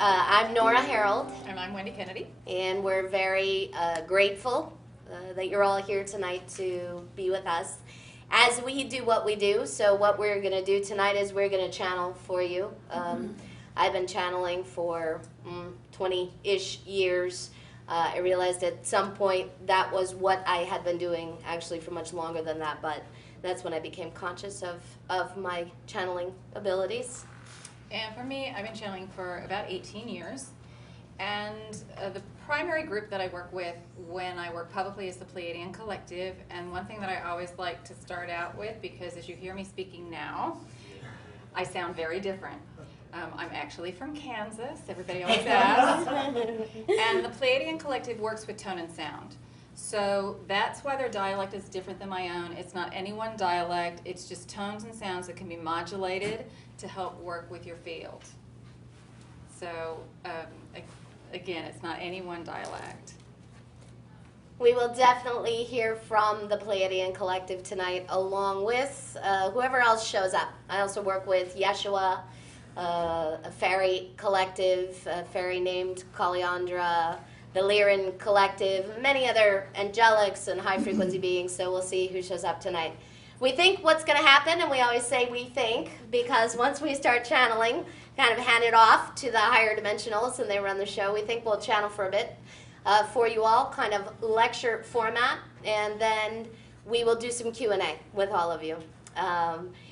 I'm Nora Herold. And I'm Wendy Kennedy. And we're very grateful that you're all here tonight to be with us as we do what we do. So what we're going to do tonight is we're going to channel for you. I've been channeling for 20-ish years. I realized at some point that was what I had been doing actually for much longer than that, but that's when I became conscious of my channeling abilities. And for me, I've been channeling for about 18 years. And the primary group that I work with when I work publicly is the Pleiadian Collective. And one thing that I always like to start out with, because as you hear me speaking now, I sound very different. I'm actually from Kansas, everybody always asks. And the Pleiadian Collective works with tone and sound. So that's why their dialect is different than my own. It's not any one dialect, it's just tones and sounds that can be modulated to help work with your field. So again, it's not any one dialect. We will definitely hear from the Pleiadian Collective tonight, along with whoever else shows up. I also work with Yeshua, a fairy collective, a fairy named Kaliandra, the Liren Collective, many other angelics and high-frequency beings, so we'll see who shows up tonight. We think what's going to happen, and we always say we think, because once we start channeling, kind of hand it off to the higher dimensionals and they run the show, we think we'll channel for a bit for you all, kind of lecture format, and then we will do some Q&A with all of you.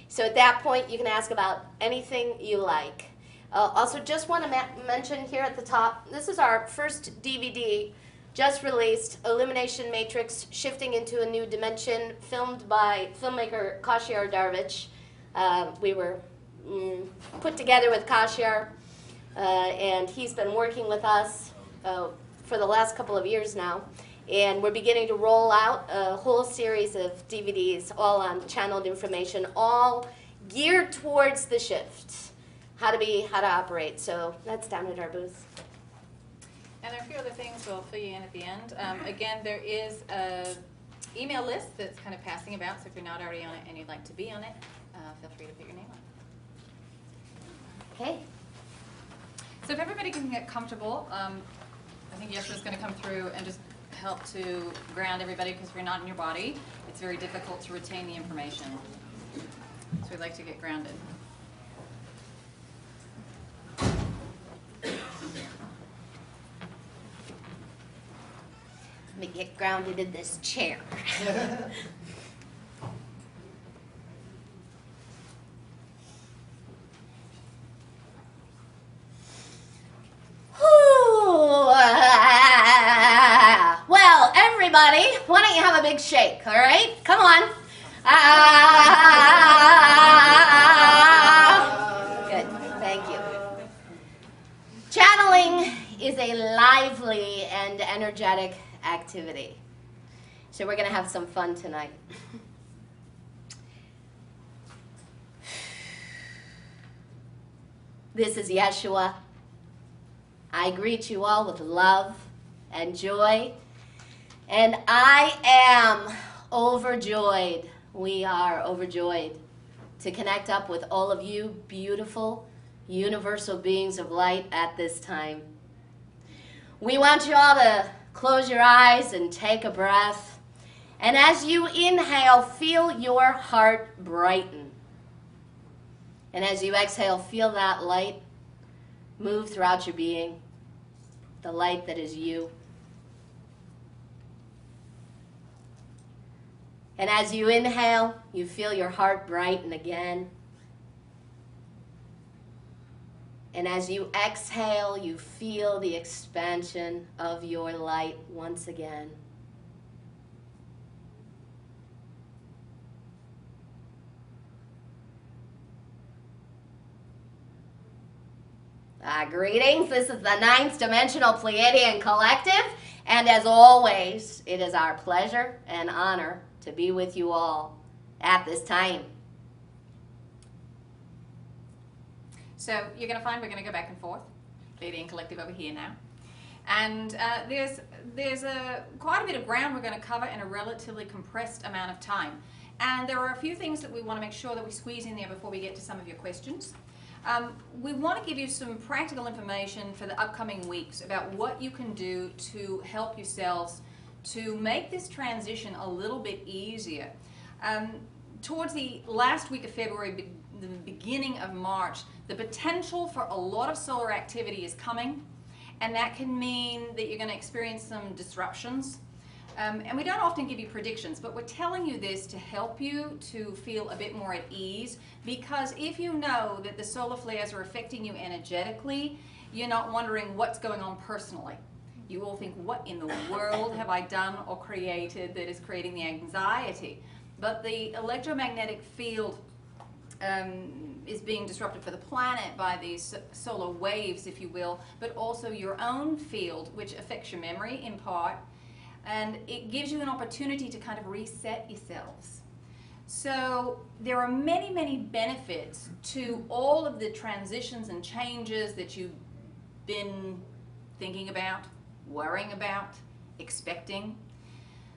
So at that point, you can ask about anything you like. Also, just want to mention here at the top, this is our first DVD just released, Illumination Matrix, Shifting into a New Dimension, filmed by filmmaker Kashyar Darvich. We were put together with Kashyar, and he's been working with us for the last couple of years now. And we're beginning to roll out a whole series of DVDs, all on channeled information, all geared towards the shift, how to operate. So that's down at our booth. And there are a few other things we'll fill you in at the end. Again, there is an email list that's kind of passing about, so if you're not already on it and you'd like to be on it, feel free to put your name on. Okay. So if everybody can get comfortable, I think Yeshua's going to come through and just help to ground everybody, because if you're not in your body, it's very difficult to retain the information. So we'd like to get grounded. Let me get grounded in this chair. Well, everybody, why don't you have a big shake, all right? Come on. Good, thank you. Channeling is a lively and energetic activity. So we're going to have some fun tonight. This is Yeshua. I greet you all with love and joy. And I am overjoyed. We are overjoyed to connect up with all of you beautiful, universal beings of light at this time. We want you all to close your eyes and take a breath. And as you inhale, feel your heart brighten. And as you exhale, feel that light move throughout your being, the light that is you. And as you inhale, you feel your heart brighten again. And as you exhale, you feel the expansion of your light once again. Greetings, this is the 9th Dimensional Pleiadian Collective, and as always, it is our pleasure and honor to be with you all at this time. So you're going to find we're going to go back and forth. Pleiadian Collective over here now. And there's quite a bit of ground we're going to cover in a relatively compressed amount of time. And there are a few things that we want to make sure that we squeeze in there before we get to some of your questions. We want to give you some practical information for the upcoming weeks about what you can do to help yourselves to make this transition a little bit easier. Towards the last week of February, the beginning of March, the potential for a lot of solar activity is coming, and that can mean that you're going to experience some disruptions. And we don't often give you predictions, but we're telling you this to help you to feel a bit more at ease, because if you know that the solar flares are affecting you energetically, you're not wondering what's going on personally. You will think, what in the world have I done or created that is creating the anxiety? But the electromagnetic field is being disrupted for the planet by these solar waves, if you will, but also your own field, which affects your memory in part, and it gives you an opportunity to kind of reset yourselves. So there are many, many benefits to all of the transitions and changes that you've been thinking about, worrying about, expecting.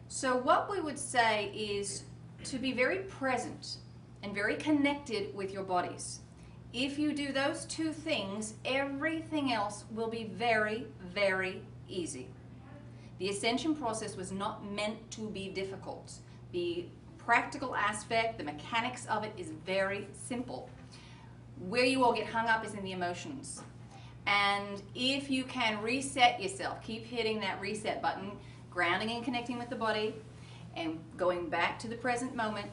So what we would say is to be very present and very connected with your bodies. If you do those two things, everything else will be very, very easy. The ascension process was not meant to be difficult. The practical aspect, the mechanics of it is very simple. Where you all get hung up is in the emotions. And if you can reset yourself, keep hitting that reset button, grounding and connecting with the body, and going back to the present moment,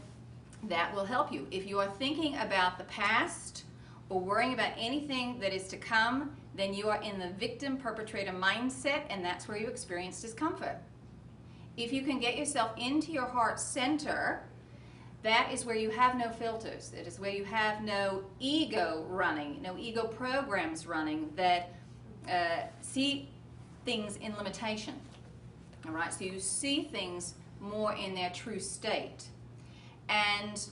that will help you. If you are thinking about the past or worrying about anything that is to come, then you are in the victim-perpetrator mindset, and that's where you experience discomfort. If you can get yourself into your heart center, that is where you have no filters. That is where you have no ego running, no ego programs running that see things in limitation. All right, so you see things more in their true state. And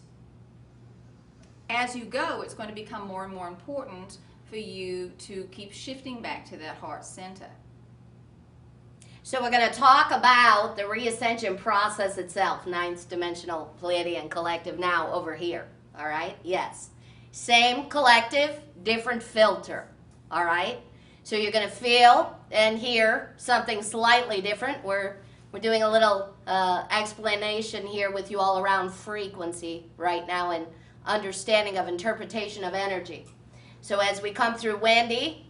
as you go, it's going to become more and more important for you to keep shifting back to that heart center. So we're going to talk about the reascension process itself, ninth dimensional Pleiadian collective now over here. All right? Yes. Same collective, different filter. All right? So you're going to feel and hear something slightly different. We're doing a little explanation here with you all around frequency right now and understanding of interpretation of energy. So as we come through Wendy,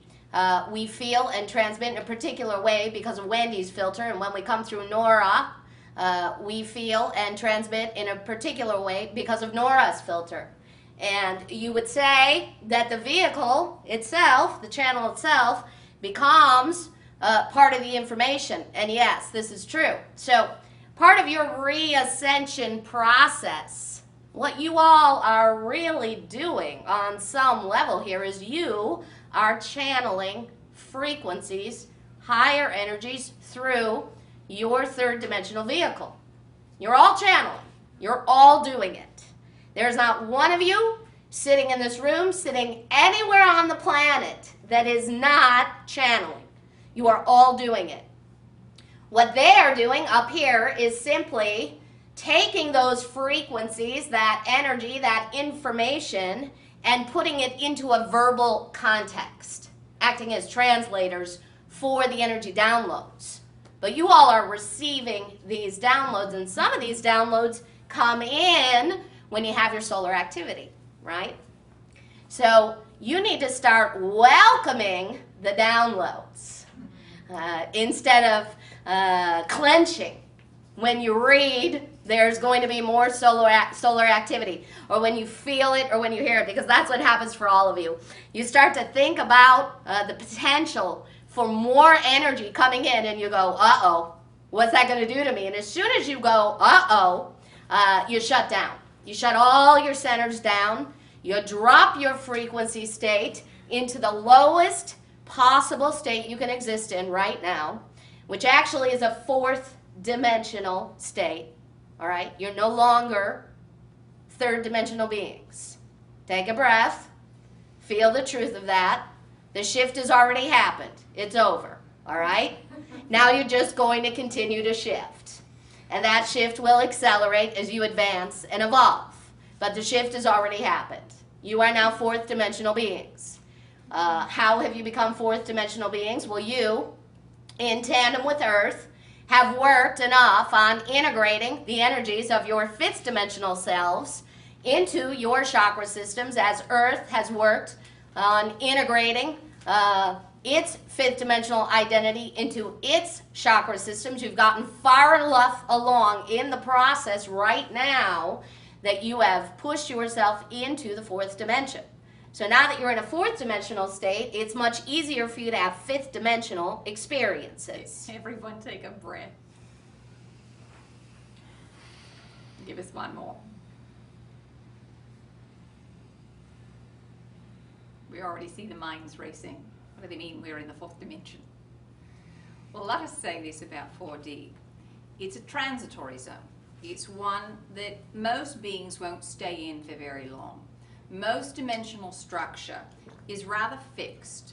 we feel and transmit in a particular way because of Wendy's filter. And when we come through Nora, we feel and transmit in a particular way because of Nora's filter. And you would say that the vehicle itself, the channel itself, becomes part of the information. And yes, this is true. So part of your reascension process, what you all are really doing on some level here is you are channeling frequencies, higher energies through your third dimensional vehicle. You're all channeling. You're all doing it. There's not one of you sitting in this room, sitting anywhere on the planet that is not channeling. You are all doing it. What they are doing up here is simply taking those frequencies, that energy, that information, and putting it into a verbal context, acting as translators for the energy downloads. But you all are receiving these downloads, and some of these downloads come in when you have your solar activity, right? So you need to start welcoming the downloads instead of clenching. When you read, there's going to be more solar activity, or when you feel it or when you hear it, because that's what happens for all of you. You start to think about the potential for more energy coming in, and you go, uh-oh, what's that going to do to me? And as soon as you go, uh-oh, you shut down. You shut all your centers down. You drop your frequency state into the lowest possible state you can exist in right now, which actually is a fourth dimensional state. All right? You're no longer third dimensional beings. Take a breath. Feel the truth of that. The shift has already happened. It's over. All right? Now you're just going to continue to shift. And that shift will accelerate as you advance and evolve. But the shift has already happened. You are now fourth dimensional beings. How have you become fourth dimensional beings? Well, you, in tandem with Earth, have worked enough on integrating the energies of your fifth dimensional selves into your chakra systems, as Earth has worked on integrating its fifth dimensional identity into its chakra systems. You've gotten far enough along in the process right now that you have pushed yourself into the fourth dimension. So now that you're in a fourth dimensional state, it's much easier for you to have fifth dimensional experiences. Everyone take a breath. Give us one more. We already see the minds racing. What do they mean we're in the fourth dimension? Well, let us say this about 4D. It's a transitory zone. It's one that most beings won't stay in for very long. Most dimensional structure is rather fixed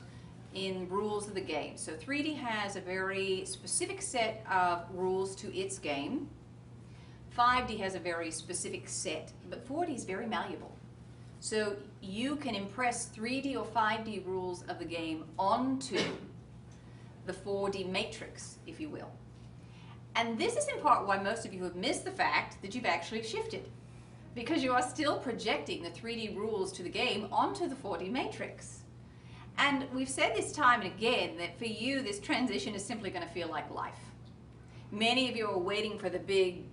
in rules of the game. So 3D has a very specific set of rules to its game. 5D has a very specific set, but 4D is very malleable. So you can impress 3D or 5D rules of the game onto the 4D matrix, if you will. And this is in part why most of you have missed the fact that you've actually shifted, because you are still projecting the 3D rules to the game onto the 4D matrix. And we've said this time and again that for you this transition is simply going to feel like life. Many of you are waiting for the big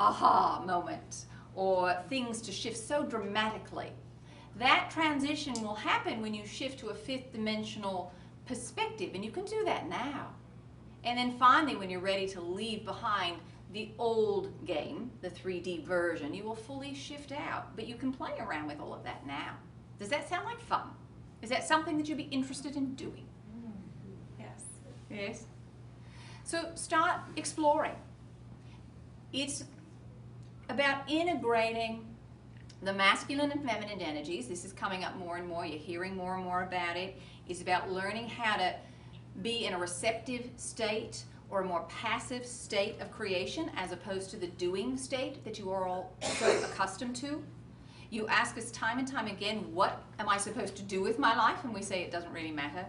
aha moment, or things to shift so dramatically. That transition will happen when you shift to a fifth dimensional perspective, and you can do that now. And then finally, when you're ready to leave behind the old game, the 3D version, you will fully shift out. But you can play around with all of that now. Does that sound like fun? Is that something that you'd be interested in doing? Yes. Yes. So start exploring. It's about integrating the masculine and feminine energies. This is coming up more and more. You're hearing more and more about it. It's about learning how to be in a receptive state or a more passive state of creation as opposed to the doing state that you are all so accustomed to. You ask us time and time again, what am I supposed to do with my life? And we say it doesn't really matter.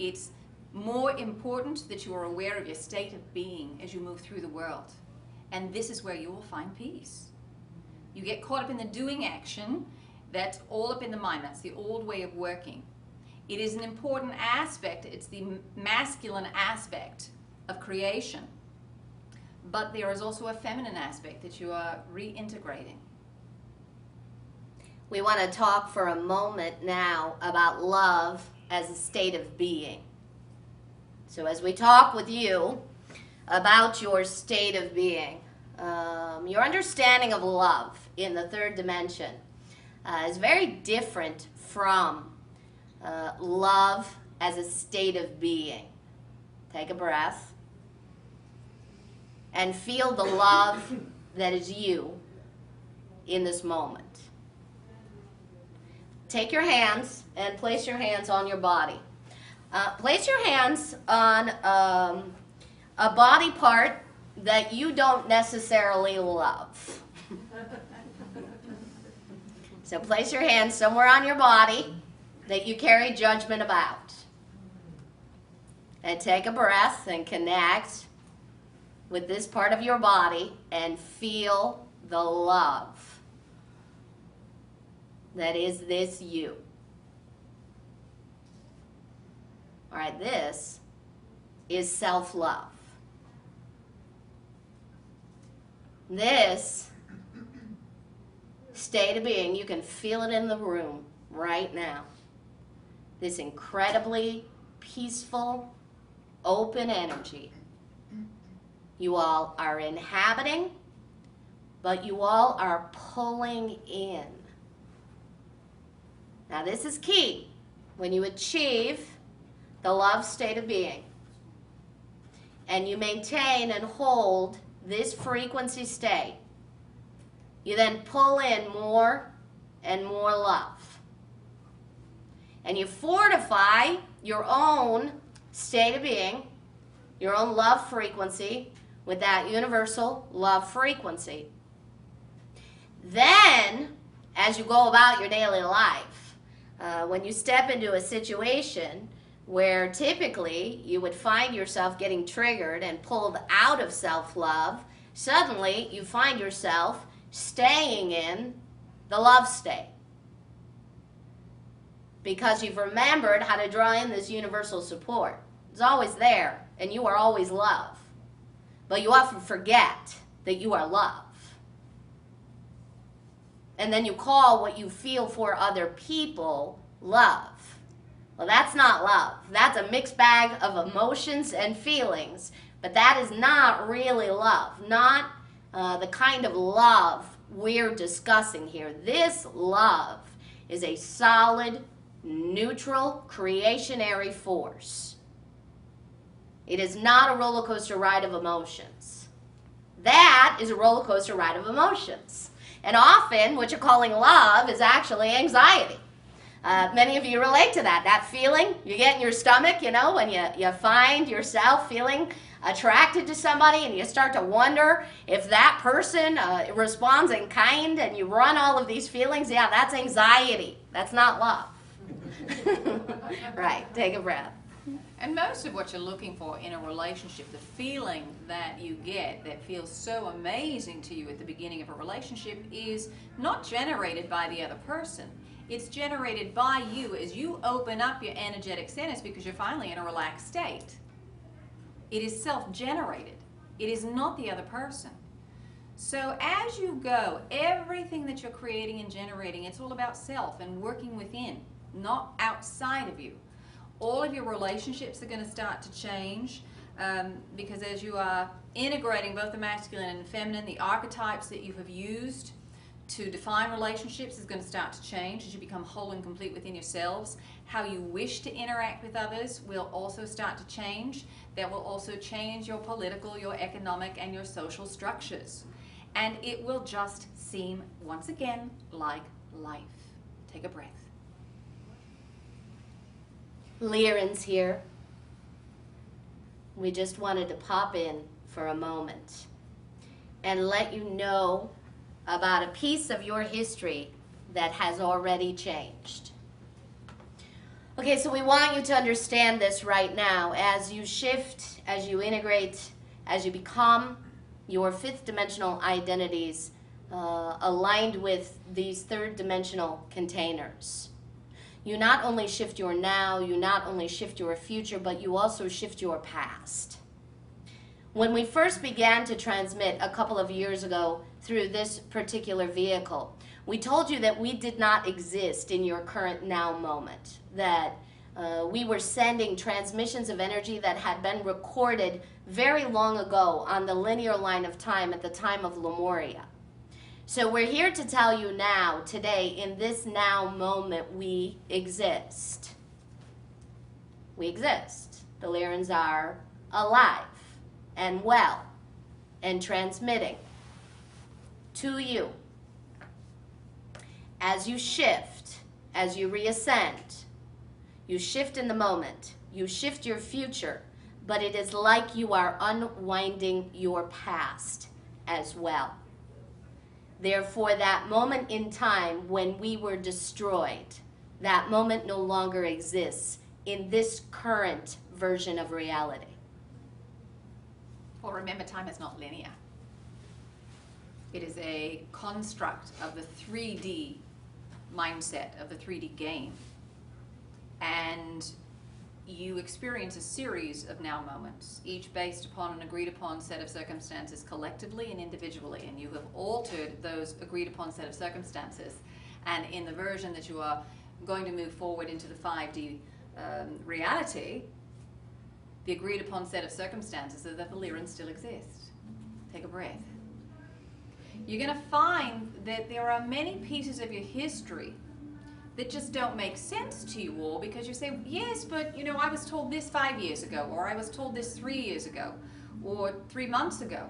It's more important that you are aware of your state of being as you move through the world. And this is where you will find peace. You get caught up in the doing action, that's all up in the mind. That's the old way of working. It is an important aspect. It's the masculine aspect of creation. But there is also a feminine aspect that you are reintegrating. We want to talk for a moment now about love as a state of being. So as we talk with you about your state of being, your understanding of love in the third dimension is very different from love as a state of being. Take a breath and feel the love that is you in this moment. Take your hands and place your hands on your body. Place your hands on a body part that you don't necessarily love. So place your hands somewhere on your body that you carry judgment about. And take a breath and connect with this part of your body and feel the love that is this you. All right, this is self-love. This state of being, you can feel it in the room right now. This incredibly peaceful, open energy you all are inhabiting, but you all are pulling in. Now this is key. When you achieve the love state of being and you maintain and hold this frequency state, you then pull in more and more love. And you fortify your own state of being, your own love frequency, with that universal love frequency. Then, as you go about your daily life. When you step into a situation where typically you would find yourself getting triggered and pulled out of self-love, suddenly you find yourself staying in the love state. Because you've remembered how to draw in this universal support. It's always there, and you are always love. But you often forget that you are love. And then you call what you feel for other people love. Well, that's not love. That's a mixed bag of emotions and feelings, but that is not really love. Not the kind of love we're discussing here. This love is a solid, neutral, creationary force. It is not a roller coaster ride of emotions. That is a roller coaster ride of emotions. And often, what you're calling love is actually anxiety. Many of you relate to that feeling you get in your stomach, you know, when you find yourself feeling attracted to somebody and you start to wonder if that person responds in kind, and you run all of these feelings. Yeah, that's anxiety. That's not love. Right, take a breath. And most of what you're looking for in a relationship, the feeling that you get that feels so amazing to you at the beginning of a relationship, is not generated by the other person. It's generated by you as you open up your energetic centers because you're finally in a relaxed state. It is self-generated. It is not the other person. So as you go, everything that you're creating and generating, it's all about self and working within, not outside of you. All of your relationships are going to start to change because as you are integrating both the masculine and feminine, the archetypes that you have used to define relationships is going to start to change as you become whole and complete within yourselves. How you wish to interact with others will also start to change. That will also change your political, your economic, and your social structures. And it will just seem, once again, like life. Take a breath. Liren's here. We just wanted to pop in for a moment and let you know about a piece of your history that has already changed. Okay, so we want you to understand this right now as you shift, as you integrate, as you become your fifth dimensional identities aligned with these third dimensional containers. You not only shift your now, you not only shift your future, but you also shift your past. When we first began to transmit a couple of years ago through this particular vehicle, we told you that we did not exist in your current now moment, that we were sending transmissions of energy that had been recorded very long ago on the linear line of time at the time of Lemuria. So we're here to tell you now, today, in this now moment, we exist. We exist. The Lyrans are alive and well and transmitting to you. As you shift, as you reascend, you shift in the moment, you shift your future, but it is like you are unwinding your past as well. Therefore, that moment in time when we were destroyed, that moment no longer exists in this current version of reality. Well, remember, time is not linear. It is a construct of the 3D mindset, of the 3D game. And you experience a series of now moments, each based upon an agreed upon set of circumstances collectively and individually. And you have altered those agreed upon set of circumstances. And in the version that you are going to move forward into the 5D reality, the agreed upon set of circumstances is that the Lyrans still exist. Take a breath. You're going to find that there are many pieces of your history that just don't make sense to you all, because you say, yes, but you know, I was told this 5 years ago, or I was told this 3 years ago, or 3 months ago.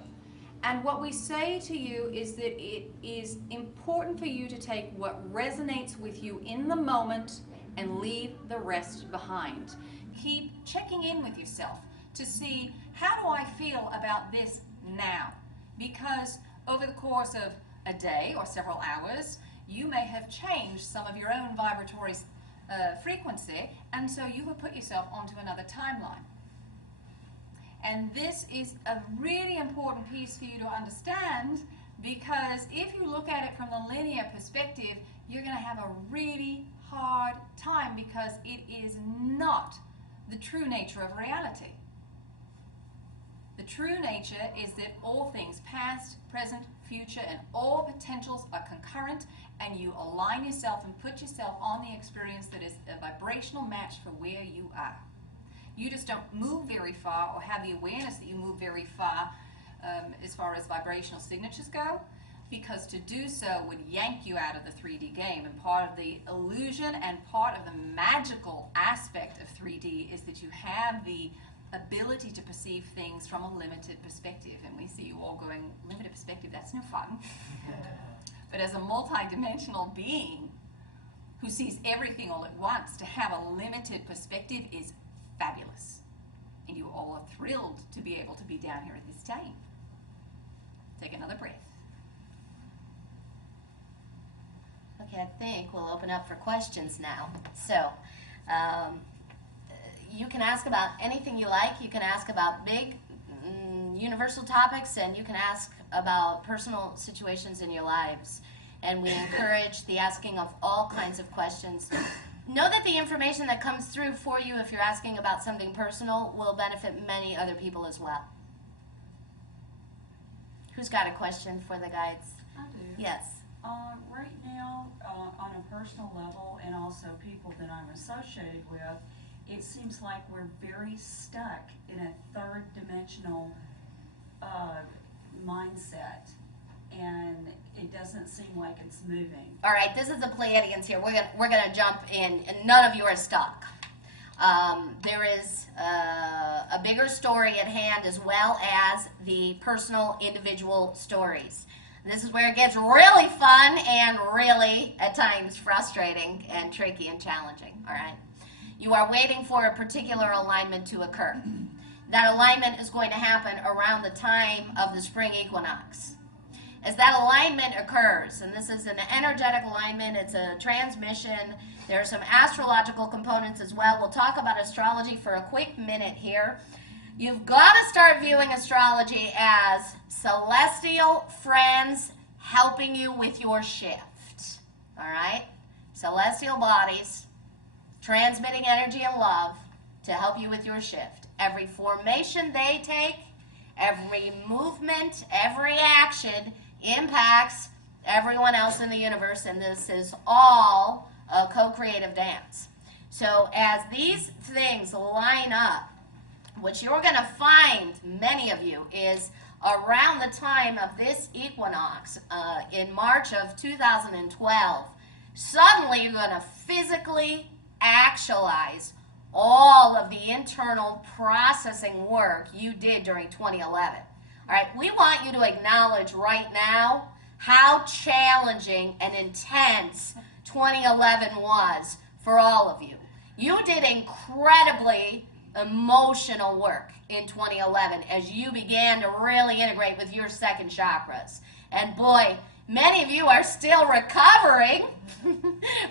And what we say to you is that it is important for you to take what resonates with you in the moment and leave the rest behind. Keep checking in with yourself to see, how do I feel about this now? Because over the course of a day or several hours, you may have changed some of your own vibratory frequency, and so you have put yourself onto another timeline. And this is a really important piece for you to understand, because if you look at it from the linear perspective, you're going to have a really hard time, because it is not the true nature of reality. The true nature is that all things, past, present, future, and all potentials are concurrent, and you align yourself and put yourself on the experience that is a vibrational match for where you are. You just don't move very far, or have the awareness that you move very far as far as vibrational signatures go, because to do so would yank you out of the 3D game. And part of the illusion and part of the magical aspect of 3D is that you have the ability to perceive things from a limited perspective. And we see you all going, limited perspective, that's no fun. But as a multi-dimensional being who sees everything all at once, to have a limited perspective is fabulous. And you all are thrilled to be able to be down here at this time. Take another breath. Okay, I think we'll open up for questions now. So, you can ask about anything you like. You can ask about big, universal topics, and you can ask about personal situations in your lives. And we encourage the asking of all kinds of questions. Know that the information that comes through for you, if you're asking about something personal, will benefit many other people as well. Who's got a question for the guides? I do. Yes. Right now, on a personal level, and also people that I'm associated with, it seems like we're very stuck in a third dimensional mindset, and it doesn't seem like it's moving. All right, this is the Pleiadians here. We're gonna jump in, and none of you are stuck. There is a bigger story at hand, as well as the personal, individual stories. This is where it gets really fun and really, at times, frustrating and tricky and challenging, all right? You are waiting for a particular alignment to occur. That alignment is going to happen around the time of the spring equinox. As that alignment occurs, and this is an energetic alignment, it's a transmission, there are some astrological components as well. We'll talk about astrology for a quick minute here. You've got to start viewing astrology as celestial friends helping you with your shift, all right? Celestial bodies transmitting energy and love to help you with your shift. Every formation they take, every movement, every action impacts everyone else in the universe, and this is all a co-creative dance. So as these things line up, what you're going to find, many of you, is around the time of this equinox in March of 2012, suddenly you're going to physically actualize all of the internal processing work you did during 2011. All right, we want you to acknowledge right now how challenging and intense 2011 was for all of you. You did incredibly emotional work in 2011 as you began to really integrate with your second chakras. And boy, many of you are still recovering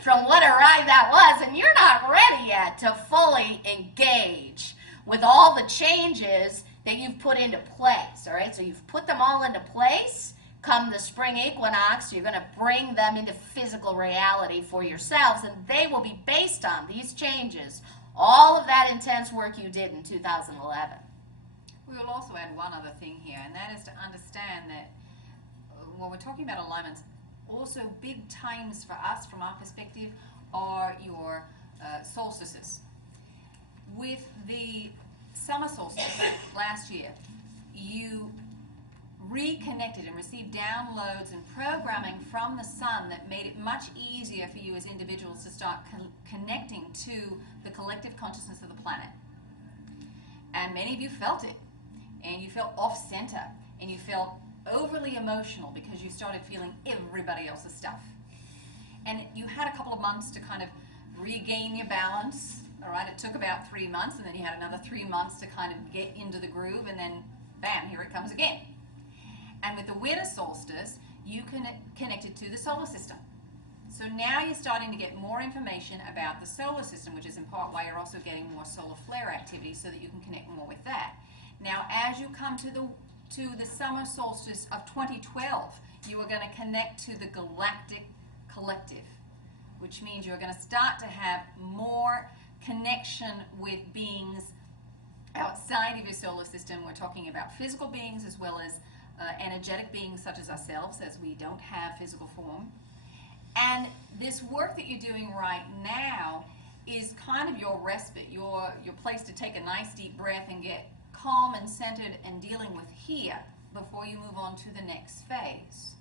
from what a ride that was, and you're not ready yet to fully engage with all the changes that you've put into place, all right? So you've put them all into place. Come the spring equinox, you're going to bring them into physical reality for yourselves, and they will be based on these changes, all of that intense work you did in 2011. We will also add one other thing here, and that is to understand that when we're talking about alignments, also big times for us, from our perspective, are your solstices. With the summer solstice last year, you reconnected and received downloads and programming from the sun that made it much easier for you as individuals to start connecting to the collective consciousness of the planet. And many of you felt it, and you felt off-center, and you felt overly emotional because you started feeling everybody else's stuff. And you had a couple of months to kind of regain your balance, all right? It took about 3 months, and then you had another 3 months to kind of get into the groove, and then bam, here it comes again. And with the winter solstice, you connected to the solar system. So now you're starting to get more information about the solar system, which is in part why you're also getting more solar flare activity so that you can connect more with that. Now, as you come to the summer solstice of 2012, you are going to connect to the galactic collective, which means you're going to start to have more connection with beings outside of your solar system. We're talking about physical beings as well as energetic beings such as ourselves, as we don't have physical form. And this work that you're doing right now is kind of your respite, your place to take a nice deep breath and get calm and centered and dealing with here before you move on to the next phase.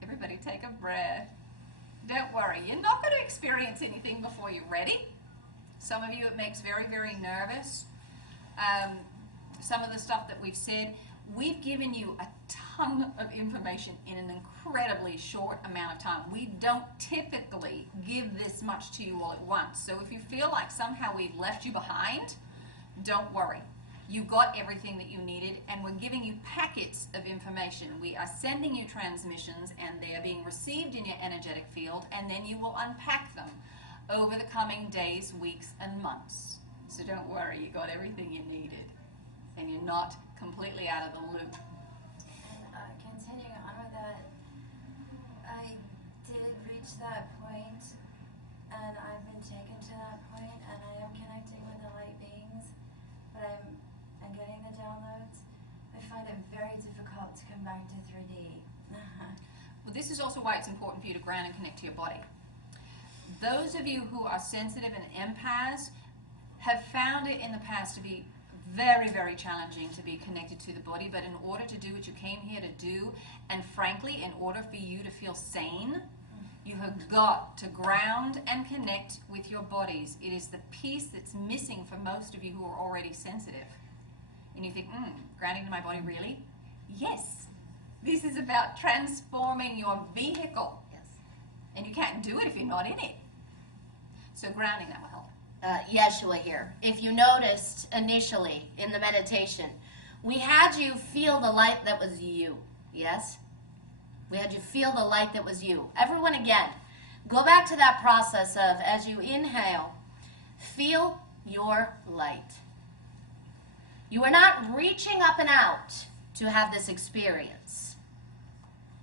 Everybody take a breath. Don't worry, you're not going to experience anything before you're ready. Some of you it makes very, very nervous. Some of the stuff that we've said, we've given you a ton of information in an incredibly short amount of time. We don't typically give this much to you all at once. So if you feel like somehow we've left you behind, don't worry. You got everything that you needed, and we're giving you packets of information. We are sending you transmissions, and they are being received in your energetic field, and then you will unpack them over the coming days, weeks, and months. So don't worry, you got everything you needed, and you're not completely out of the loop. And continuing on with that, I did reach that point, and I've been taken to that point, and I am connecting with the light beings, but I'm getting the downloads. I find it very difficult to come back to 3D. Well, this is also why it's important for you to ground and connect to your body. Those of you who are sensitive and empaths have found it in the past to be very, very challenging to be connected to the body, but in order to do what you came here to do, and frankly, in order for you to feel sane, you have got to ground and connect with your bodies. It is the piece that's missing for most of you who are already sensitive. And you think, grounding to my body, really? Yes. This is about transforming your vehicle. Yes. And you can't do it if you're not in it. So grounding, that will help. Yeshua here. If you noticed initially in the meditation, we had you feel the light that was you. Yes? We had you feel the light that was you. Everyone again, go back to that process of, as you inhale, feel your light. You are not reaching up and out to have this experience.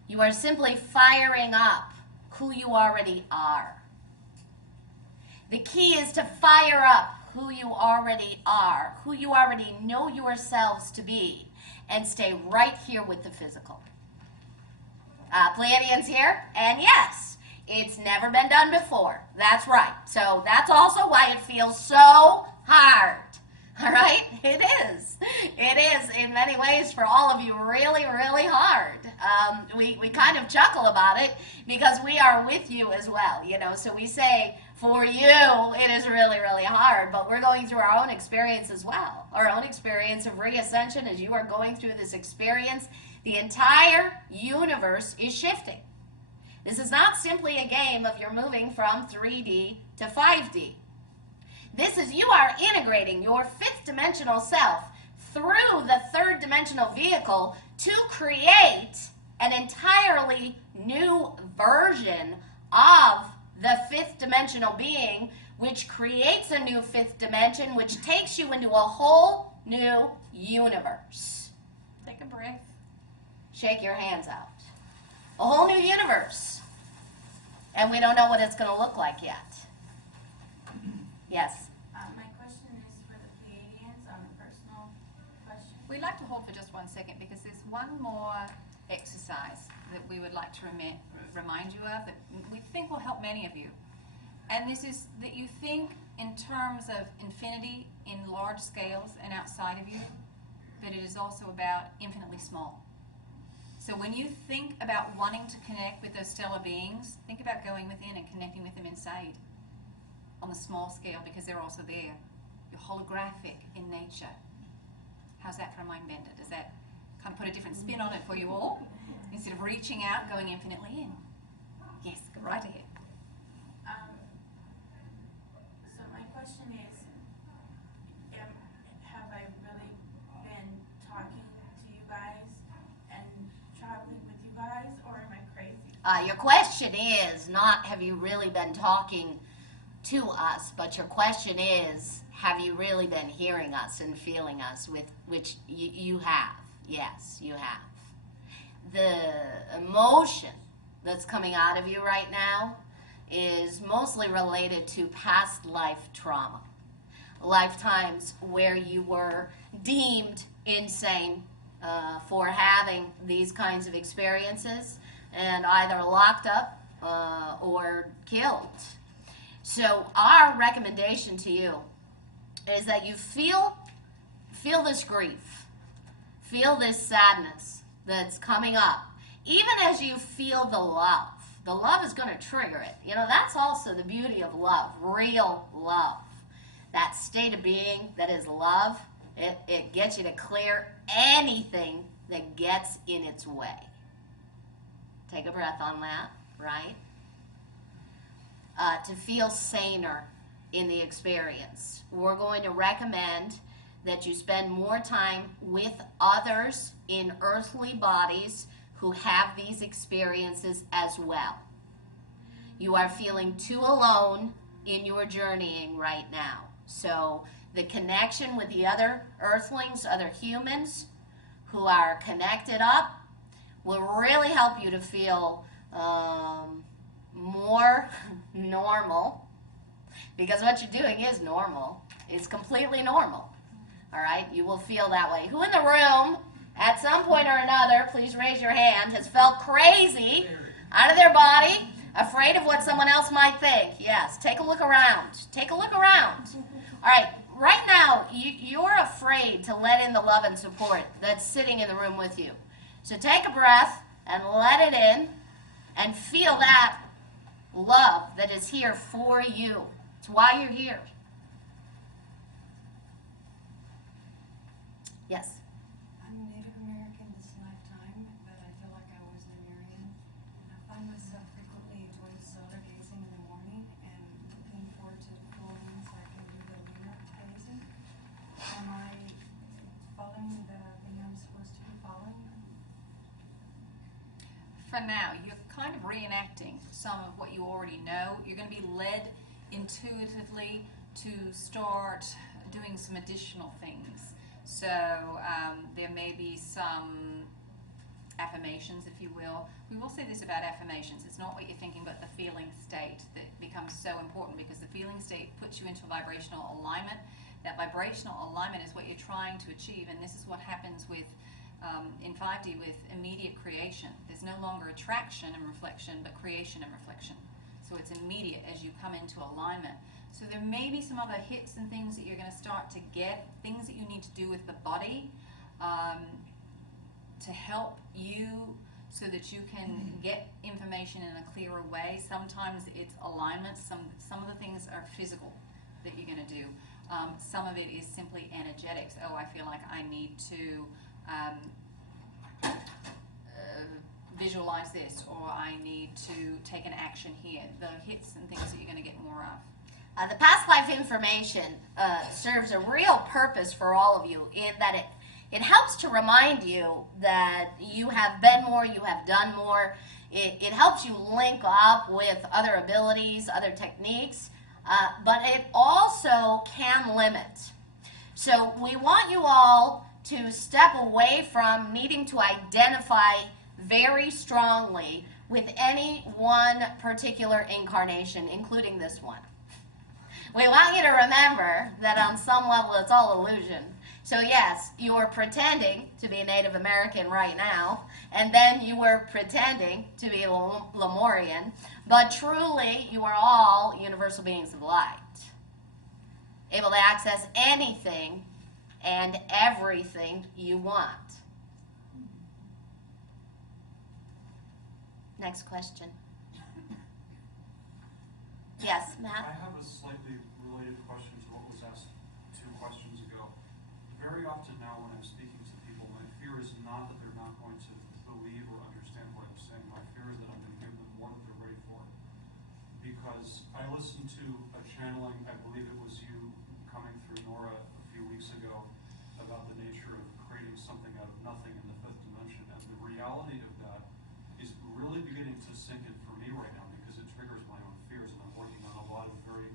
You are simply firing up who you already are. The key is to fire up who you already are, who you already know yourselves to be, and stay right here with the physical. Pleiadians here, and yes, it's never been done before. That's right. So that's also why it feels so hard. All right? It is. It is, in many ways, for all of you, really, really hard. We kind of chuckle about it because we are with you as well, you know. So we say, for you, it is really, really hard, but we're going through our own experience as well. Our own experience of reascension. As you are going through this experience, the entire universe is shifting. This is not simply a game of you're moving from 3D to 5D. This is you are integrating your fifth dimensional self through the third dimensional vehicle to create an entirely new version of the fifth dimensional being, which creates a new fifth dimension, which takes you into a whole new universe. Take a breath. Shake your hands out. A whole new universe. And we don't know what it's going to look like yet. Yes? My question is for the Pleiadians on a personal question. We'd like to hold for just 1 second because there's one more exercise that we would like to remind you of that we think will help many of you. And this is that you think in terms of infinity in large scales and outside of you, but it is also about infinitely small. So when you think about wanting to connect with those stellar beings, think about going within and connecting with them inside on the small scale, because they're also there. You're holographic in nature. How's that for a mind bender? Does that kind of put a different spin on it for you all? Instead of reaching out, going infinitely in. Yes, go right ahead. So my question is, have I really been talking to you guys and traveling with you guys, or am I crazy? Your question is not have you really been talking to us, but your question is have you really been hearing us and feeling us, with which you have. Yes, you have. The emotion that's coming out of you right now is mostly related to past life trauma. Lifetimes where you were deemed insane for having these kinds of experiences and either locked up or killed. So our recommendation to you is that you feel this grief, feel this sadness that's coming up, even as you feel the love. The love is going to trigger it. You know, that's also the beauty of love, real love. That state of being that is love, it gets you to clear anything that gets in its way. Take a breath on that, right? To feel saner in the experience, we're going to recommend that you spend more time with others in earthly bodies who have these experiences as well. You are feeling too alone in your journeying right now. So the connection with the other earthlings, other humans who are connected up, will really help you to feel more normal, because what you're doing is normal. It's completely normal. All right? You will feel that way. Who in the room, at some point or another, please raise your hand, has felt crazy out of their body, afraid of what someone else might think? Yes. Take a look around. Take a look around. All right. Right now, you're afraid to let in the love and support that's sitting in the room with you. So take a breath and let it in and feel that love that is here for you. It's why you're here. Yes? I'm Native American this lifetime, but I feel like I was Lemurian. I find myself frequently enjoying solar gazing in the morning and looking forward to the full moon so I can do the lunar gazing. Am I following the thing I'm supposed to be following? For now, you're kind of reenacting some of what you already know. You're going to be led intuitively to start doing some additional things. So there may be some affirmations, if you will. We will say this about affirmations. It's not what you're thinking, but the feeling state that becomes so important, because the feeling state puts you into vibrational alignment. That vibrational alignment is what you're trying to achieve, and this is what happens with in 5D with immediate creation. There's no longer attraction and reflection, but creation and reflection. So it's immediate as you come into alignment. So there may be some other hits and things that you're going to start to get, things that you need to do with the body to help you so that you can get information in a clearer way. Sometimes it's alignment. Some of the things are physical that you're going to do. Some of it is simply energetics. Oh, I feel like I need to visualize this, or I need to take an action here. The hits and things that you're going to get more of. The past life information serves a real purpose for all of you, in that it helps to remind you that you have been more, you have done more. It helps you link up with other abilities, other techniques, but it also can limit. So we want you all to step away from needing to identify very strongly with any one particular incarnation, including this one. We want you to remember that on some level it's all illusion. So yes, you are pretending to be a Native American right now, and then you were pretending to be Lemurian, but truly you are all universal beings of light, able to access anything and everything you want. Next question. Yes, Matt? I have a slightly related question to what was asked 2 questions ago. Very often now when I'm speaking to people, my fear is not that they're not going to believe or understand what I'm saying. My fear is that I'm going to give them more than they're ready for. Because I listened to a channeling, I believe it was you coming through Nora a few weeks ago, about the nature of creating something out of nothing in the 5th dimension. And the reality of that is really beginning to sink in for me right now because it triggers my own fears, and I'm working on a lot of very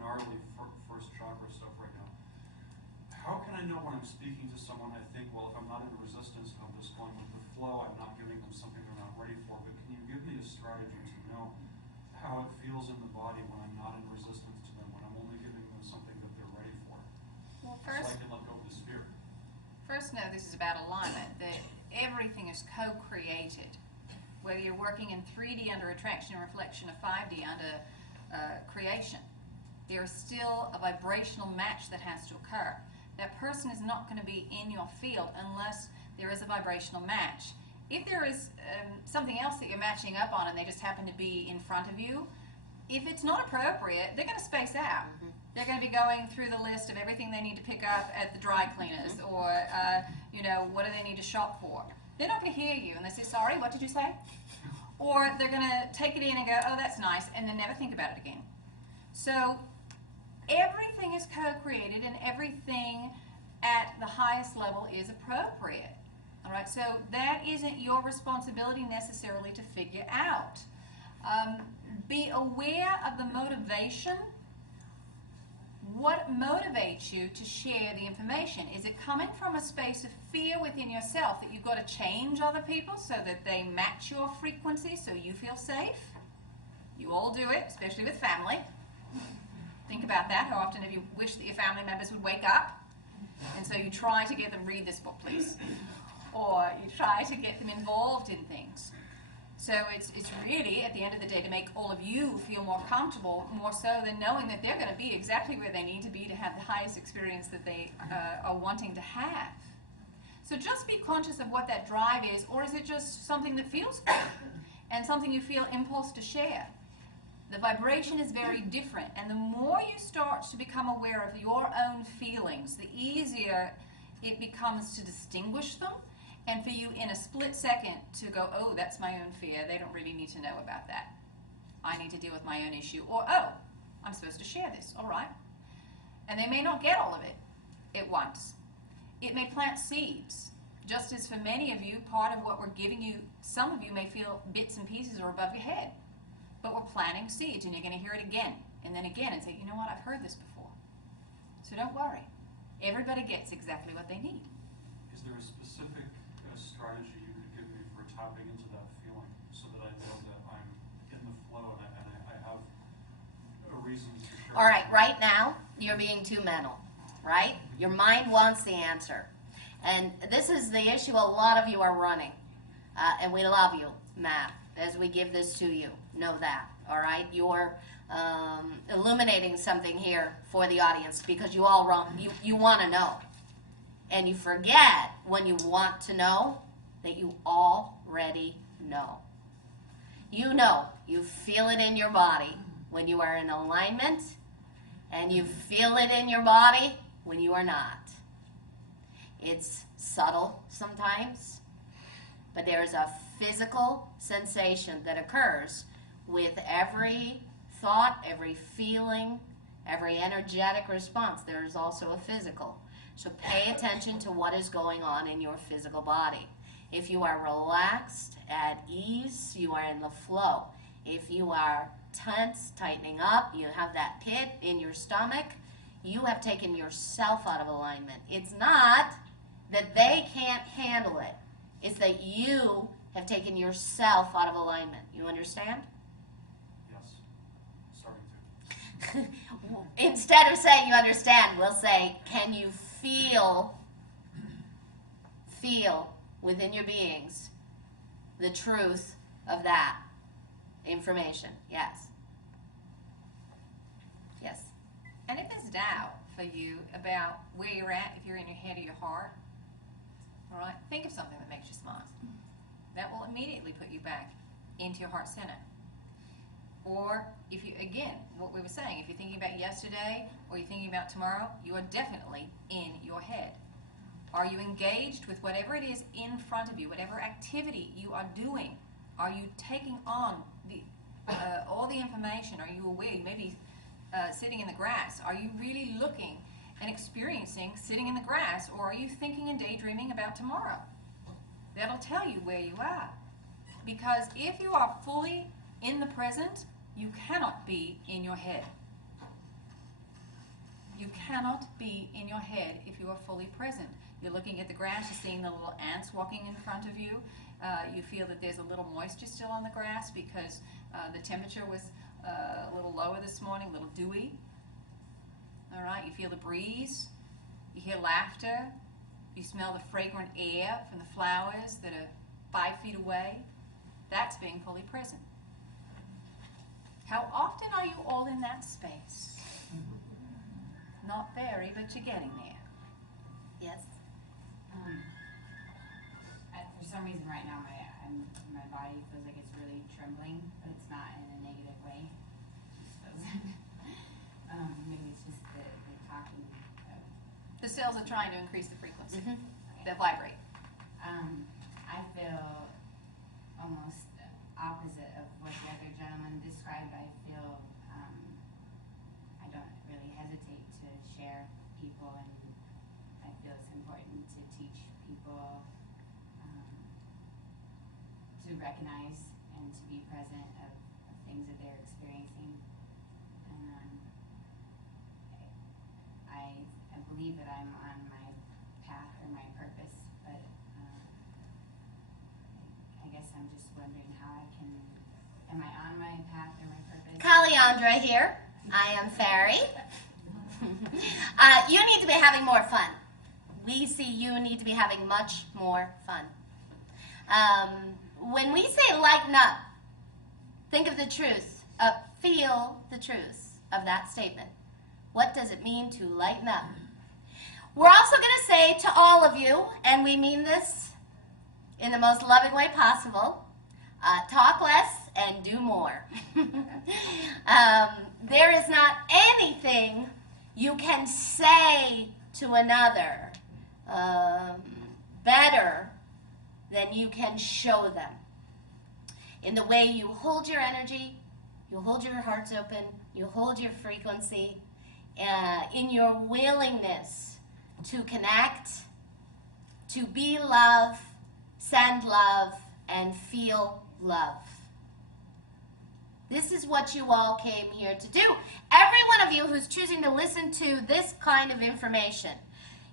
gnarly first chakra stuff right now. How can I know when I'm speaking to someone, I think, well, if I'm not in resistance, I'm just going with the flow, I'm not giving them something they're not ready for, but can you give me a strategy to know how it feels in the body when I'm not in resistance to them, when I'm only giving them something that they're ready for? Well, So I can let go of this fear. first know this is about alignment, that everything is co-created. Whether you're working in 3D under attraction and reflection or 5D under creation, there is still a vibrational match that has to occur. That person is not going to be in your field unless there is a vibrational match. If there is something else that you're matching up on and they just happen to be in front of you, if it's not appropriate, they're going to space out. They're going to be going through the list of everything they need to pick up at the dry cleaners, or what do they need to shop for. They're not going to hear you and they say, sorry, what did you say? Or they're going to take it in and go, oh, that's nice, and then never think about it again. So everything is co-created and everything at the highest level is appropriate. All right, so that isn't your responsibility necessarily to figure out. Be aware of the motivation. What motivates you to share the information? Is it coming from a space of fear within yourself that you've got to change other people so that they match your frequency so you feel safe? You all do it, especially with family. Think about that. How often have you wished that your family members would wake up? And so you try to get them, read this book, please. Or you try to get them involved in things. So it's really, at the end of the day, to make all of you feel more comfortable, more so than knowing that they're going to be exactly where they need to be to have the highest experience that they are wanting to have. So just be conscious of what that drive is, or is it just something that feels good and something you feel impulse to share? The vibration is very different, and the more you start to become aware of your own feelings, the easier it becomes to distinguish them, and for you in a split second to go, oh, that's my own fear, they don't really need to know about that. I need to deal with my own issue, or oh, I'm supposed to share this, all right. And they may not get all of it at once. It may plant seeds. Just as for many of you, part of what we're giving you, some of you may feel bits and pieces are above your head. But we're planting seeds, and you're going to hear it again, and then again, and say, you know what, I've heard this before. So don't worry. Everybody gets exactly what they need. Is there a specific strategy you could give me for tapping into that feeling so that I know that I'm in the flow and I have a reason to share? All right, right now, you're being too mental, right? Your mind wants the answer. And this is the issue a lot of you are running. And we love you, Matt, as we give this to you. Know that, all right? You're illuminating something here for the audience because you all you want to know. And you forget when you want to know that you already know. You know, you feel it in your body when you are in alignment, and you feel it in your body when you are not. It's subtle sometimes, but there is a physical sensation that occurs with every thought, every feeling, every energetic response. There is also a physical. So pay attention to what is going on in your physical body. If you are relaxed, at ease, you are in the flow. If you are tense, tightening up, you have that pit in your stomach, you have taken yourself out of alignment. It's not that they can't handle it. It's that you have taken yourself out of alignment. You understand? Yes. Starting to. Instead of saying you understand, we'll say, can you feel within your beings the truth of that information? Yes. Yes. And if there's doubt for you about where you're at, if you're in your head or your heart, all right, think of something that makes you smile. That will immediately put you back into your heart center. Or if you, again, what we were saying, if you're thinking about yesterday or you're thinking about tomorrow, you are definitely in your head. Are you engaged with whatever it is in front of you, whatever activity you are doing? Are you taking on all the information? Are you aware? You may be sitting in the grass. Are you really looking and experiencing sitting in the grass, or are you thinking and daydreaming about tomorrow? That'll tell you where you are. Because if you are fully in the present, you cannot be in your head. You cannot be in your head if you are fully present. You're looking at the grass, you're seeing the little ants walking in front of you. You feel that there's a little moisture still on the grass because the temperature was a little lower this morning, a little dewy. All right, you feel the breeze, you hear laughter, you smell the fragrant air from the flowers that are 5 feet away. That's being fully present. How often are you all in that space? Not very, but you're getting there. Yes? For some reason right now my body feels like it's really trembling, but it's not in a negative way. It just feels maybe it's just the talking of The cells are trying to increase the frequency. okay. They vibrate. I feel almost the opposite of what the other gentleman described. I feel I don't really hesitate to share people, and I feel it's important to teach people to recognize and to be present of things that they're experiencing. And I believe that I'm on my path or my purpose, but I guess I'm just wondering how I can, am I on my path or my purpose? Kaliandra here. I am Fairy. You need to be having more fun. We see you need to be having much more fun. When we say lighten up, think of the truth, feel the truth of that statement. What does it mean to lighten up? We're also going to say to all of you, and we mean this in the most loving way possible, talk less and do more. There is not anything you can say to another better than you can show them. In the way you hold your energy, you hold your hearts open, you hold your frequency, in your willingness to connect, to be love, send love, and feel love. This is what you all came here to do. Every one of you who's choosing to listen to this kind of information,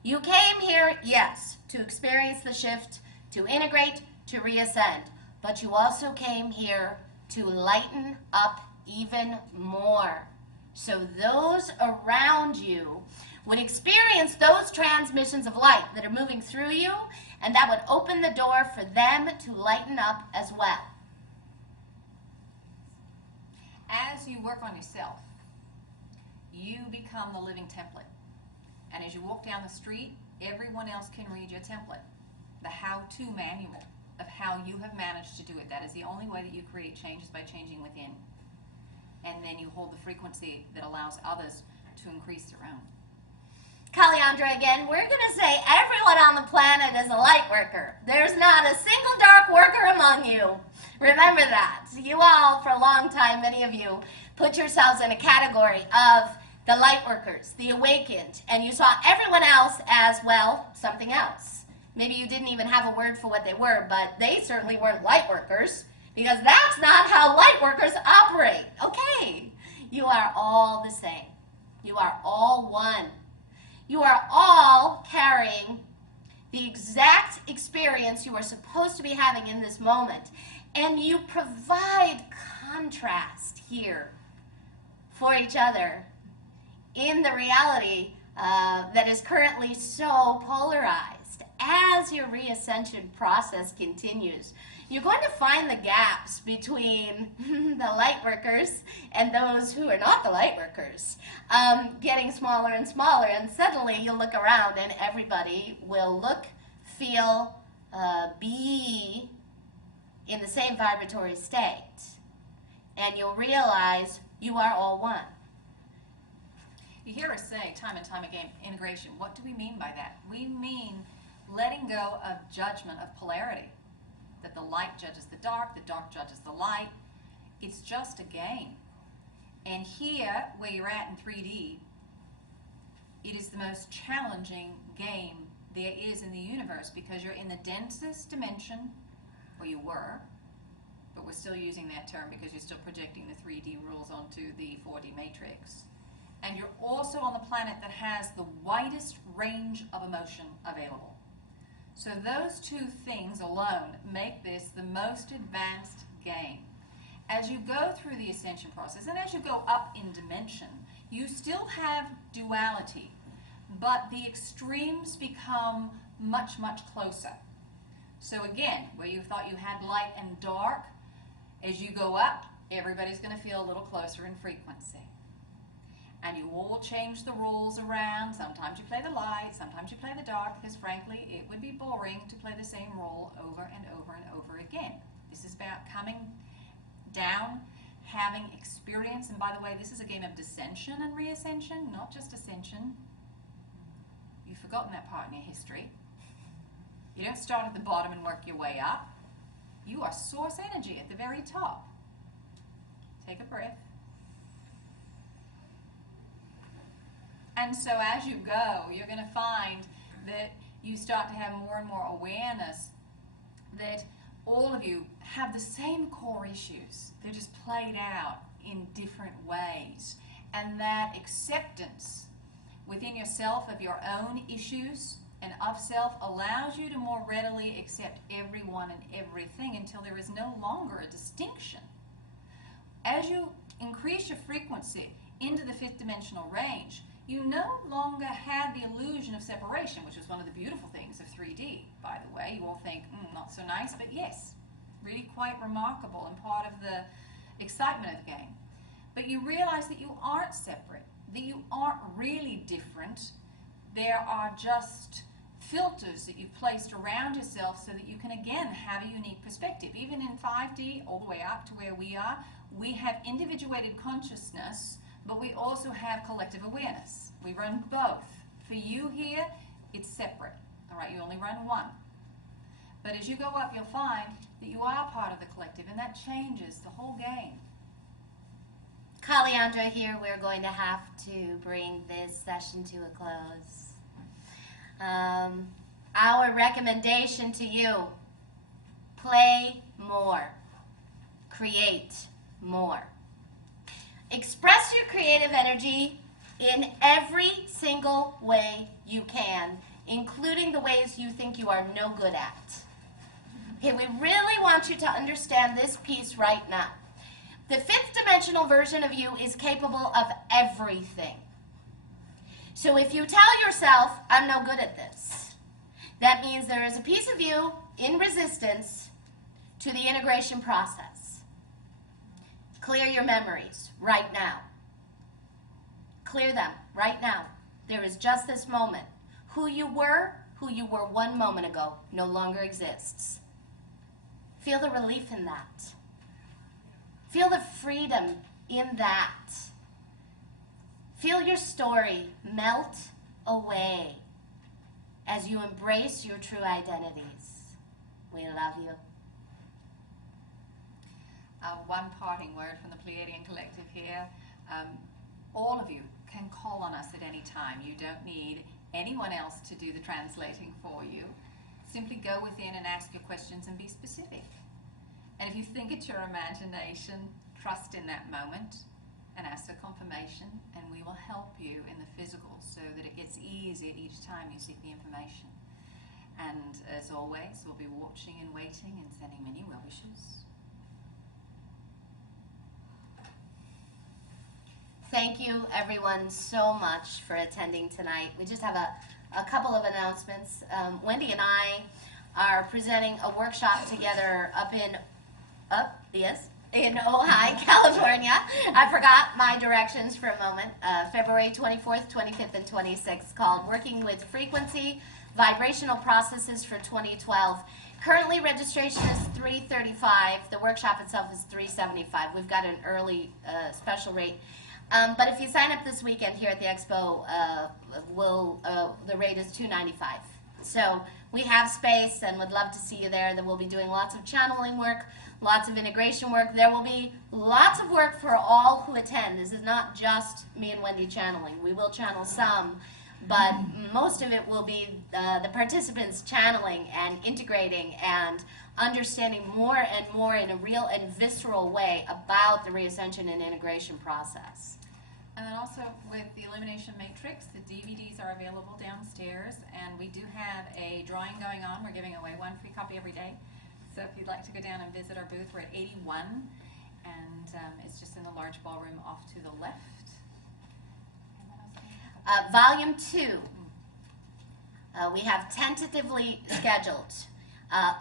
you came here, yes, to experience the shift, to integrate, to reascend, but you also came here to lighten up even more. So those around you would experience those transmissions of light that are moving through you, and that would open the door for them to lighten up as well. As you work on yourself, you become the living template. And as you walk down the street, everyone else can read your template, the how-to manual of how you have managed to do it. That is the only way that you create change is by changing within. And then you hold the frequency that allows others to increase their own. Kaliandra again, we're going to say everyone on the planet is a light worker. There's not a single dark worker among you. Remember that. You all, for a long time, many of you, put yourselves in a category of the light workers, the awakened, and you saw everyone else as, well, something else. Maybe you didn't even have a word for what they were, but they certainly weren't light workers, because that's not how light workers operate. Okay, you are all the same. You are all one. You are all carrying the exact experience you are supposed to be having in this moment. And you provide contrast here for each other in the reality that is currently so polarized. As your reascension process continues, you're going to find the gaps between the light workers and those who are not the light workers getting smaller and smaller, and suddenly you'll look around and everybody will look, feel, be in the same vibratory state, and you'll realize you are all one. You hear us say time and time again, integration. What do we mean by that? We mean letting go of judgment of polarity, that the light judges the dark judges the light. It's just a game. And here, where you're at in 3D, it is the most challenging game there is in the universe, because you're in the densest dimension, or you were, but we're still using that term because you're still projecting the 3D rules onto the 4D matrix. And you're also on the planet that has the widest range of emotion available. So those two things alone make this the most advanced game. As you go through the ascension process and as you go up in dimension, you still have duality, but the extremes become much, much closer. So again, where you thought you had light and dark, as you go up, everybody's going to feel a little closer in frequency. And you all change the rules around. Sometimes you play the light, sometimes you play the dark, because frankly, it would be boring to play the same role over and over and over again. This is about coming down, having experience. And by the way, this is a game of descension and reascension, not just ascension. You've forgotten that part in your history. You don't start at the bottom and work your way up. You are source energy at the very top. Take a breath. And so as you go, you're going to find that you start to have more and more awareness that all of you have the same core issues. They're just played out in different ways. And that acceptance within yourself of your own issues and of self allows you to more readily accept everyone and everything until there is no longer a distinction. As you increase your frequency into the fifth dimensional range, you no longer have the illusion of separation, which is one of the beautiful things of 3D, by the way. You all think, not so nice, but yes, really quite remarkable and part of the excitement of the game. But you realize that you aren't separate, that you aren't really different. There are just filters that you've placed around yourself so that you can again have a unique perspective. Even in 5D, all the way up to where we are, we have individuated consciousness, but we also have collective awareness. We run both. For you here, it's separate. All right, you only run one. But as you go up, you'll find that you are part of the collective, and that changes the whole game. Kaliandra here, we're going to have to bring this session to a close. Our recommendation to you, play more, create more. Express your creative energy in every single way you can, including the ways you think you are no good at. Okay, we really want you to understand this piece right now. The fifth dimensional version of you is capable of everything. So if you tell yourself, I'm no good at this, that means there is a piece of you in resistance to the integration process. Clear your memories right now. Clear them right now. There is just this moment. Who you were 1 moment ago, no longer exists. Feel the relief in that. Feel the freedom in that. Feel your story melt away as you embrace your true identities. We love you. One parting word from the Pleiadian Collective here. All of you can call on us at any time. You don't need anyone else to do the translating for you. Simply go within and ask your questions and be specific. And if you think it's your imagination, trust in that moment and ask for confirmation, and we will help you in the physical so that it gets easier each time you seek the information. And as always, we'll be watching and waiting and sending many well wishes. Thank you, everyone, so much for attending tonight. We just have a couple of announcements. Wendy and I are presenting a workshop together in Ojai, California. I forgot my directions for a moment. February 24th, 25th, and 26th, called Working with Frequency, Vibrational Processes for 2012. Currently, registration is $335. The workshop itself is $375. We've got an early special rate. But if you sign up this weekend here at the Expo, the rate is $295. So we have space and would love to see you there. Then we'll be doing lots of channeling work, lots of integration work. There will be lots of work for all who attend. This is not just me and Wendy channeling. We will channel some but most of it will be the participants channeling and integrating and understanding more and more in a real and visceral way about the reascension and integration process. And then also with the Illumination Matrix, the DVDs are available downstairs, and we do have a drawing going on. We're giving away one free copy every day. So if you'd like to go down and visit our booth, we're at 81, and it's just in the large ballroom off to the left. Volume 2, we have tentatively scheduled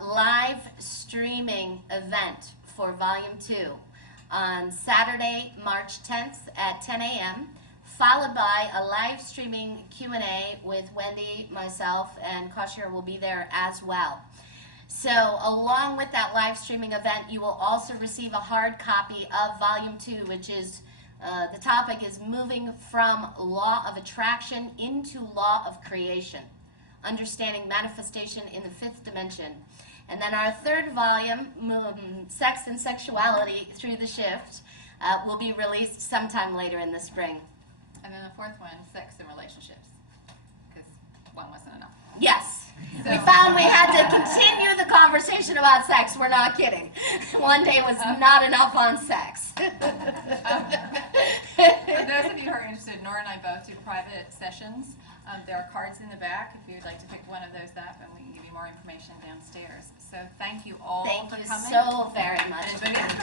live streaming event for Volume 2 on Saturday, March 10th at 10 a.m., followed by a live streaming Q&A with Wendy, myself, and Kosher will be there as well. So along with that live streaming event, you will also receive a hard copy of Volume 2, which is, the topic is moving from law of attraction into law of creation, understanding manifestation in the 5th dimension. And then our 3rd volume, Sex and Sexuality Through the Shift, will be released sometime later in the spring. And then the 4th one, Sex and Relationships, because one wasn't enough. Yes. So- We found we had to continue the conversation about sex. We're not kidding. One day was not enough on sex. For those of you who are interested, Nora and I both do private sessions. There are cards in the back if you'd like to pick one of those up, and we can give you more information downstairs. So thank you all for Thank coming. you so very much. And enjoy the